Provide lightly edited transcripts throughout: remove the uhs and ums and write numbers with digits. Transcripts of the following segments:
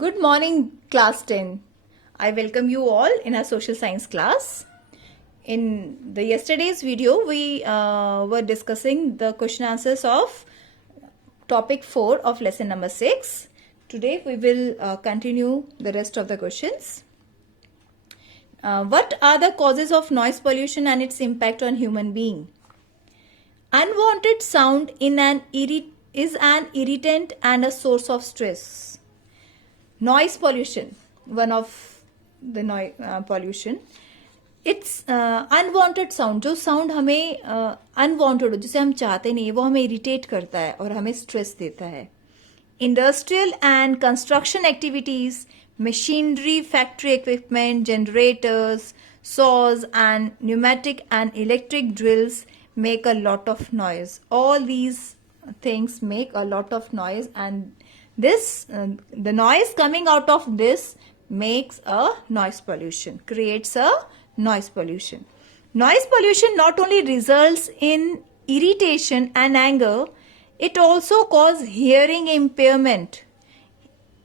Good morning, class 10. I welcome you all in our social science class. In the yesterday's video, we were discussing the question answers of topic 4 of lesson number 6. Today, we will continue the rest of the questions. What are the causes of noise pollution and its impact on human being? Unwanted sound is an irritant and a source of stress. Noise pollution, one of the noise pollution. It's unwanted sound, जो sound हमें unwanted हो, जिसे हम चाहते नहीं, वो हमें irritate करता है और हमें stress देता है. Industrial and construction activities, machinery, factory equipment, generators, saws, and pneumatic and electric drills make a lot of noise. All these things make a lot of noise, and this the noise coming out of this makes a noise pollution, creates a noise pollution. Noise pollution not only results in irritation and anger, it also causes hearing impairment,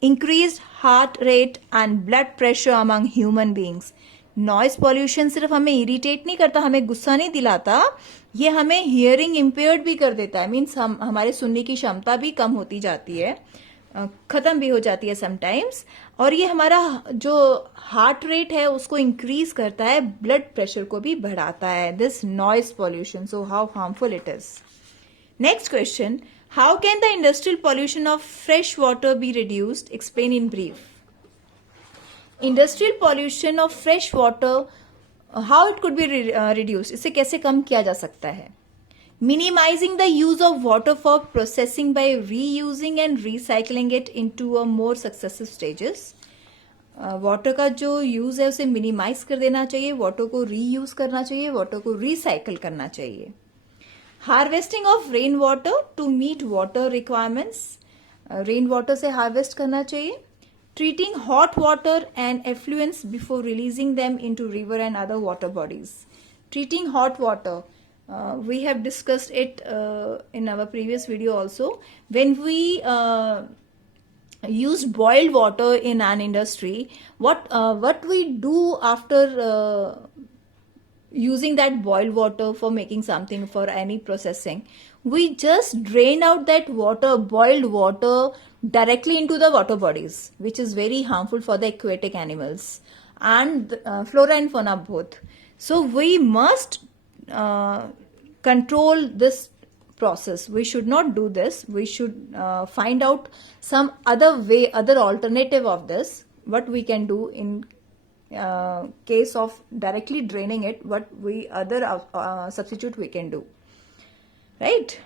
increased heart rate and blood pressure among human beings. Noise pollution सिर्फ हमें irritate नहीं करता, हमें गुस्सा नहीं दिलाता, ये हमें हियरिंग इम्पेयर्ड भी कर देता है. मीन्स हमारे सुनने की क्षमता भी कम होती जाती है, खत्म भी हो जाती है समटाइम्स. और ये हमारा जो हार्ट रेट है उसको इंक्रीज करता है, ब्लड प्रेशर को भी बढ़ाता है. This noise pollution, so how harmful it is. Next question, how can the industrial pollution of fresh water be reduced? Explain in brief. Industrial pollution of fresh water, how it could be reduced? इसे कैसे कम किया जा सकता है? Minimizing the use of water for processing by reusing and recycling it into a more successive stages. Water का जो use है उसे मिनिमाइज कर देना चाहिए, वाटर को रीयूज करना चाहिए, वाटर को रिसाइकल करना चाहिए. Harvesting of rain water to meet water requirements, rain water से हार्वेस्ट करना चाहिए. Treating hot water and effluents before releasing them into river and other water bodies. Treating hot water, we have discussed it in our previous video also. When we use boiled water in an industry, what we do after using that boiled water for making something, for any processing, we just drain out that water, boiled water, directly into the water bodies, which is very harmful for the aquatic animals and flora and fauna both. So we must control this process. We should not do this. We should find out some other way, other alternative of this, what we can do in case of directly draining it, what we other substitute we can do, right?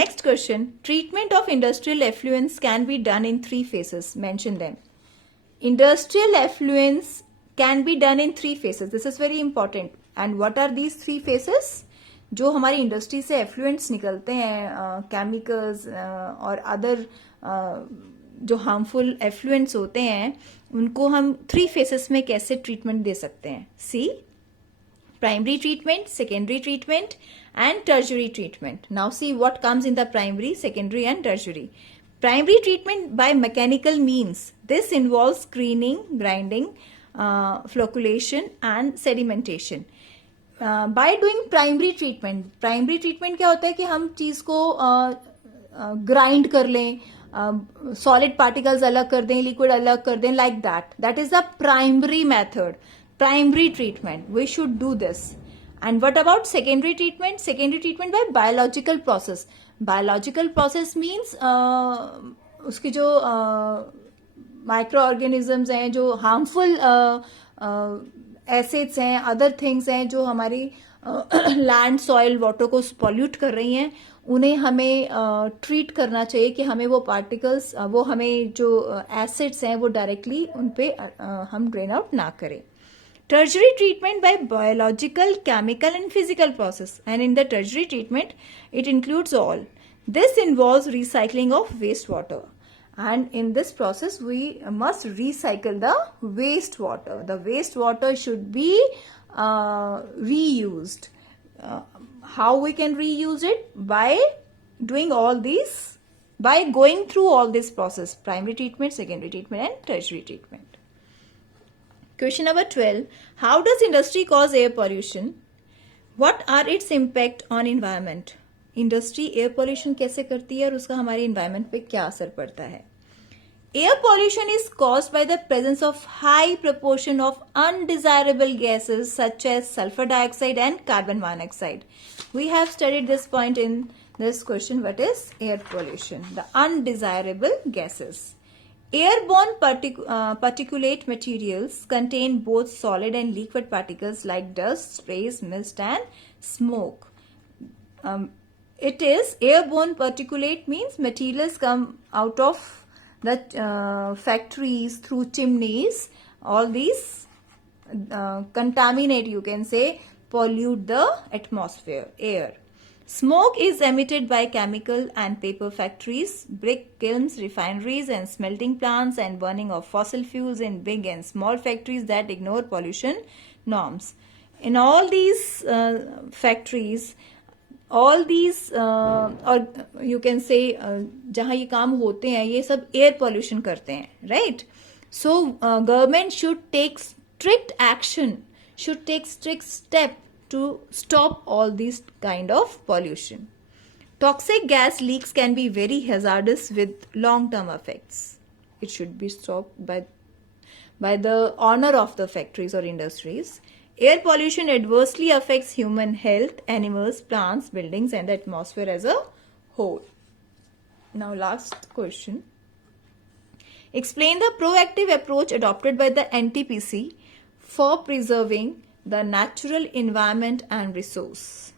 Next question, treatment of industrial effluents can be done in 3 phases. Mention them. Industrial effluents can be done in 3 phases. This is very important. And what are these 3 phases? जो हमारी industry से effluents निकलते हैं, chemicals और other जो harmful effluents होते हैं, उनको हम 3 फेसेस में कैसे ट्रीटमेंट दे सकते हैं. See, primary treatment, secondary treatment and tertiary treatment. Now see what comes in the primary, secondary and tertiary. Primary treatment by mechanical means. This involves screening, grinding, flocculation and sedimentation. By doing primary treatment. Primary treatment क्या होता है कि हम चीज को grind कर लें, solid particles अलग कर दें, लिक्विड अलग कर दें, like that is the primary method, primary treatment. We should do this. And what about secondary treatment? Secondary treatment by biological process. Biological process means उसकी जो माइक्रो ऑर्गेनिजम्स हैं, जो हार्मफुल एसिड्स हैं, अदर थिंग्स हैं जो हमारी land, soil, water को pollute कर रही हैं, उन्हें हमें ट्रीट करना चाहिए कि हमें वो पार्टिकल्स, वो हमें जो एसिड्स हैं वो डायरेक्टली उन पे हम ड्रेन आउट ना करें. Tertiary treatment by biological, chemical and physical process. And in the tertiary treatment it includes all. This involves recycling of waste water. And in this process, we must recycle the wastewater. The wastewater should be reused. How we can reuse it? By doing all these by going through all this process: primary treatment, secondary treatment, and tertiary treatment. Question number 12. How does industry cause air pollution? What are its impact on environment? Industry air pollution कैसे करती है और उसका हमारे environment पे क्या असर पड़ता है? Air pollution is caused by the presence of high proportion of undesirable gases such as sulfur dioxide and carbon monoxide. We have studied this point in this question. What is air pollution? The undesirable gases. Airborne particulate materials contain both solid and liquid particles like dust, sprays, mist, and smoke. It is airborne particulate means materials come out of the factories through chimneys. All these contaminate, you can say, pollute the atmosphere, air. Smoke is emitted by chemical and paper factories, brick kilns, refineries and smelting plants, and burning of fossil fuels in big and small factories that ignore pollution norms. In all these factories, all these और you can say जहाँ ये काम होते हैं ये सब air pollution करते हैं, right? So government should take strict action, should take strict step to stop all these kind of pollution. Toxic gas leaks can be very hazardous with long-term effects. It should be stopped by the owner of the factories or industries. Air pollution adversely affects human health, animals, plants, buildings, and the atmosphere as a whole. Now, last question. Explain the proactive approach adopted by the NTPC for preserving the natural environment and resource.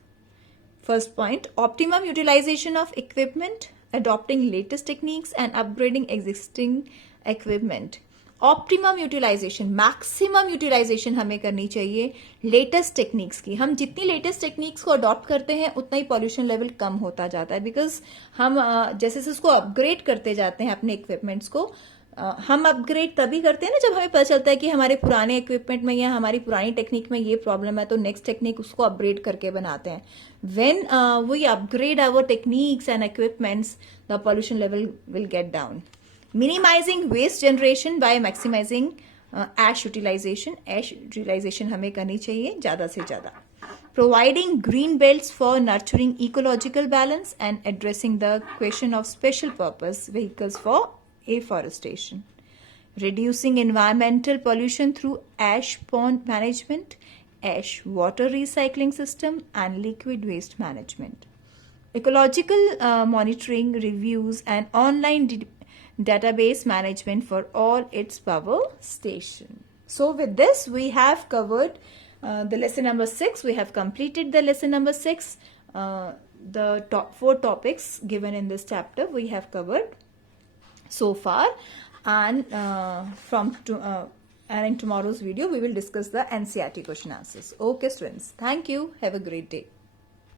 First point, optimum utilization of equipment, adopting latest techniques and upgrading existing equipment. Optimum utilization, maximum utilization हमें करनी चाहिए latest techniques की. हम जितनी latest techniques को adopt करते हैं उतना ही पॉल्यूशन लेवल कम होता जाता है, बिकॉज हम जैसे उसको अपग्रेड करते जाते हैं अपने इक्विपमेंट्स को. हम अपग्रेड तभी करते हैं ना जब हमें पता चलता है कि हमारे पुराने इक्विपमेंट में या हमारी पुरानी टेक्निक में ये प्रॉब्लम है, तो नेक्स्ट टेक्निक उसको अपग्रेड करके बनाते हैं. When we upgrade our techniques and equipments, the pollution level will get down. Minimizing waste generation by maximizing ash utilization. Ash utilization हमें करनी चाहिए ज़्यादा से ज़्यादा. Providing green belts for nurturing ecological balance and addressing the question of special purpose vehicles for afforestation. Reducing environmental pollution through ash pond management, ash water recycling system, and liquid waste management. Ecological monitoring, reviews, and online database management for all its power station. So with this we have covered the lesson number 6. We have completed the lesson number 6. The top 4 topics given in this chapter we have covered so far, and and in tomorrow's video we will discuss the NCERT question answers. Okay students, thank you, have a great day.